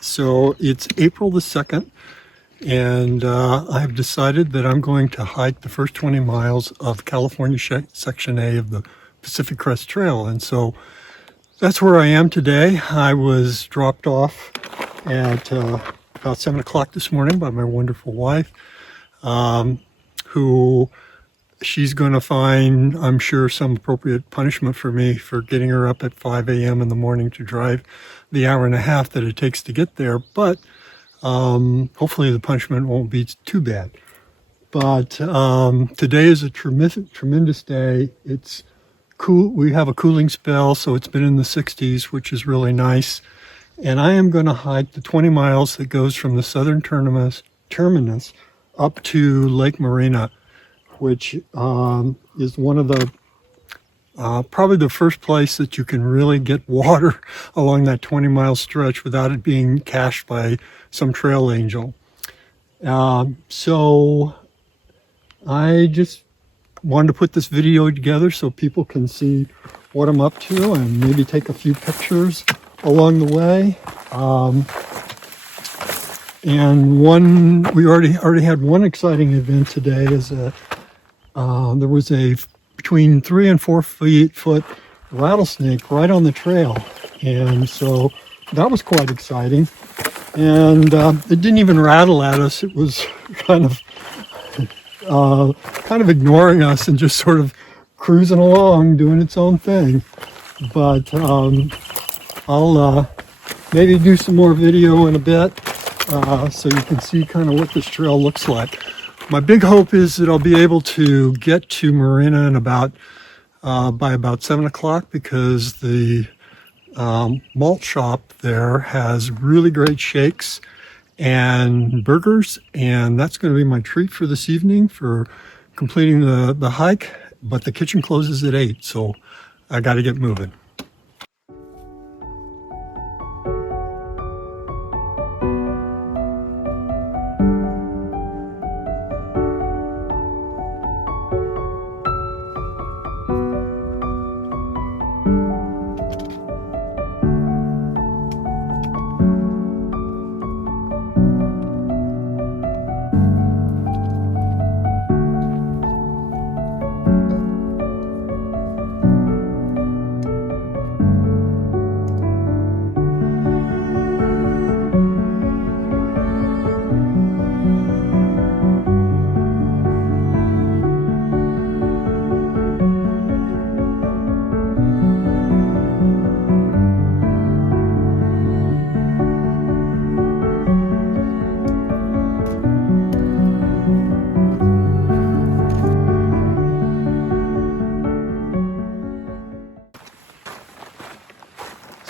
So it's April the 2nd, and I've decided that I'm going to hike the first 20 miles of California Section A of the Pacific Crest Trail. And so that's where I am today. I was dropped off at about 7 o'clock this morning by my wonderful wife, who she's going to find, I'm sure, some appropriate punishment for me for getting her up at 5 a.m. in the morning to drive the hour and a half that it takes to get there. But hopefully the punishment won't be too bad. But today is a tremendous day. It's cool. We have a cooling spell, so it's been in the 60s, which is really nice. And I am going to hike the 20 miles that goes from the Southern Terminus up to Lake Morena, which is one of the probably the first place that you can really get water along that 20-mile stretch without it being cached by some trail angel. So I just wanted to put this video together so people can see what I'm up to and maybe take a few pictures along the way. And we already had one exciting event today. There was a between 3 and 4 foot rattlesnake right on the trail, and so that was quite exciting. And it didn't even rattle at us. It was kind of ignoring us and just sort of cruising along, doing its own thing. But I'll maybe do some more video in a bit so you can see kind of what this trail looks like. My big hope is that I'll be able to get to Morena in by about 7 o'clock, because the malt shop there has really great shakes and burgers, and that's going to be my treat for this evening for completing the hike. But the kitchen closes at 8, so I got to get moving.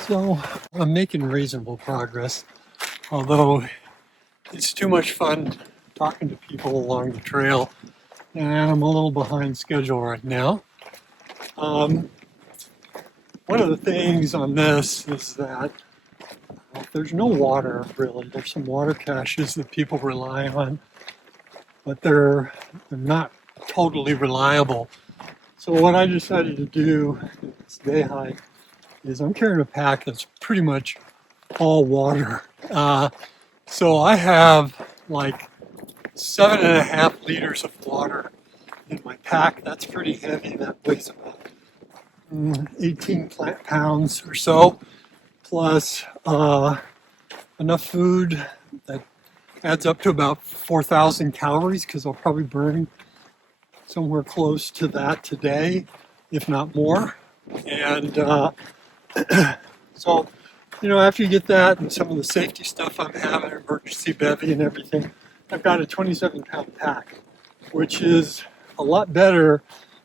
So I'm making reasonable progress, although it's too much fun talking to people along the trail, and I'm a little behind schedule right now. One of the things on this is that there's no water, really. There's some water caches that people rely on, but they're not totally reliable. So what I decided to do in this day hike is I'm carrying a pack that's pretty much all water. So I have like 7.5 liters of water in my pack. That's pretty heavy. That weighs about 18 pounds or so, plus enough food that adds up to about 4,000 calories, because I'll probably burn somewhere close to that today, if not more. And so, after you get that and some of the safety stuff I'm having, emergency bevy and everything, I've got a 27-pound pack, which is a lot better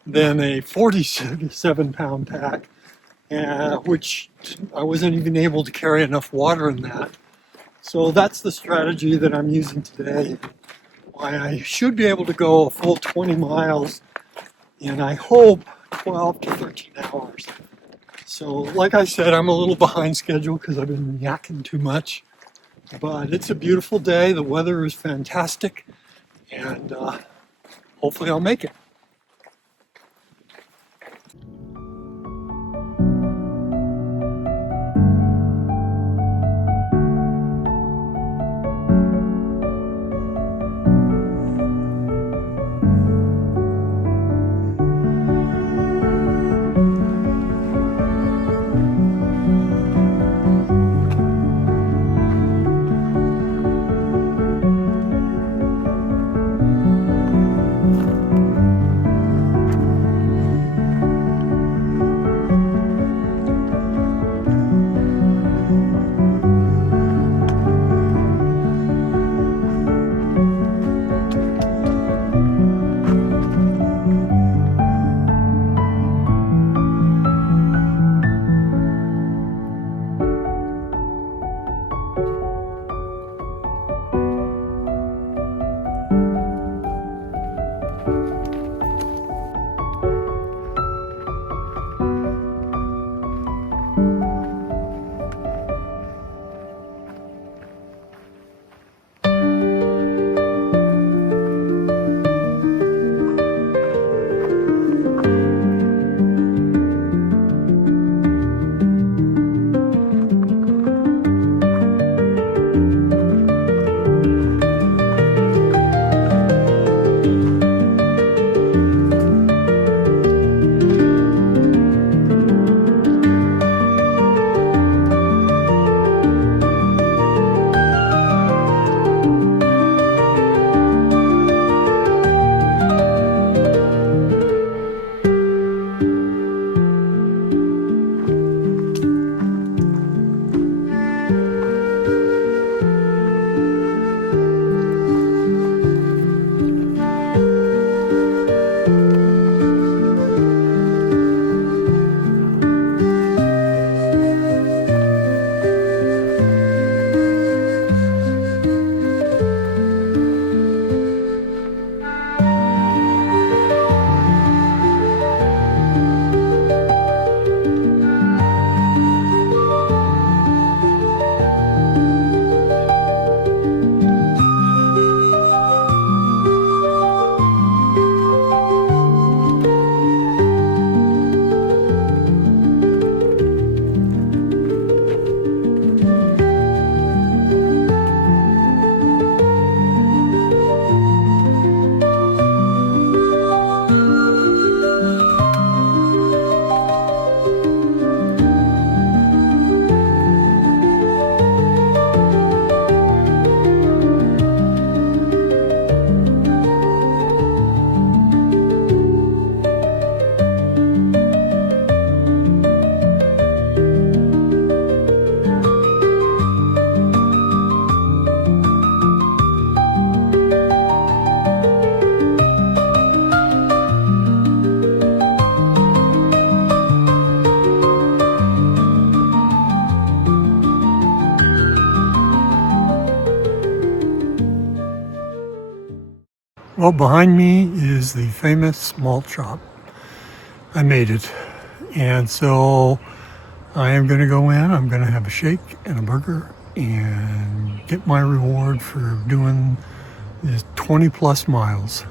than a 47-pound pack, which I wasn't even able to carry enough water in that. So that's the strategy that I'm using today. I should be able to go a full 20 miles in, I hope, 12 to 13 hours. So, like I said, I'm a little behind schedule because I've been yakking too much. But it's a beautiful day. The weather is fantastic. And hopefully I'll make it. Well, behind me is the famous malt shop. I made it. And so I am going to go in, I'm going to have a shake and a burger and get my reward for doing this 20 plus miles.